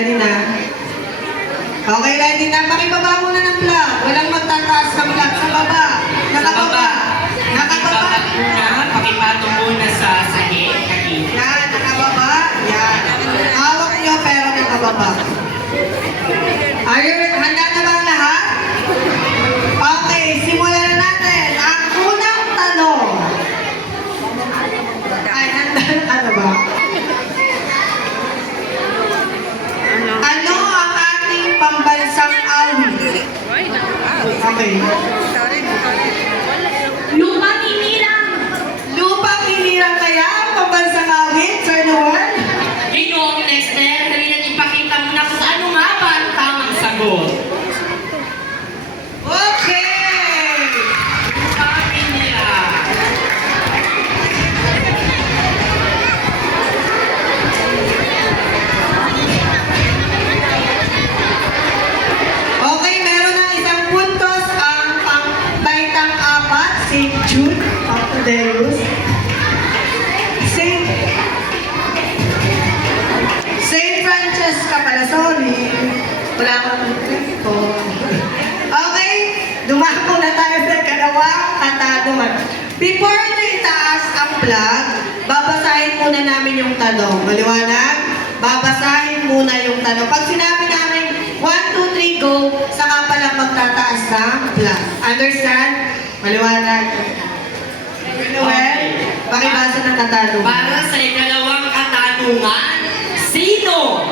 ready na? Okay, ready na. Pakibaba muna ng plug. Walang magtataas ng plug sa baba. Nakababa. Nakababa. Pakipatong muna sa sahig. Yan, nakababa. Yan. Hawak nyo pero nakababa. Handa na ba ang lahat? Okay, simulan na natin. Ang unang tanong. Ay, handa na ba? Ano ang ating pambansang awit? Okay. Lupang hinirang. Lupang hinirang kaya ang pambansang awit, Sir Noel? Ginoong Lester, dali na ipakita mo na kung ano nga ba ang tamang sagot. Okay! Pamilya. Okay, meron ng isang puntos ang pangbaitang apat, St. Jude, Deus. St. Francesca pala, sorry. Wala akong ito. Okay, dumako na tayo sa kalawang katanungan. Before nyo itaas ang plug, babasahin muna namin yung tanong. Maliwanag? Babasahin muna yung tanong. Pag sinabi namin 1, 2, 3, go, saka pala magtataas ng plug. Understand? Maliwanag? Noel, pakibasa ng katanungan. Para sa ikalawang katanungan, sino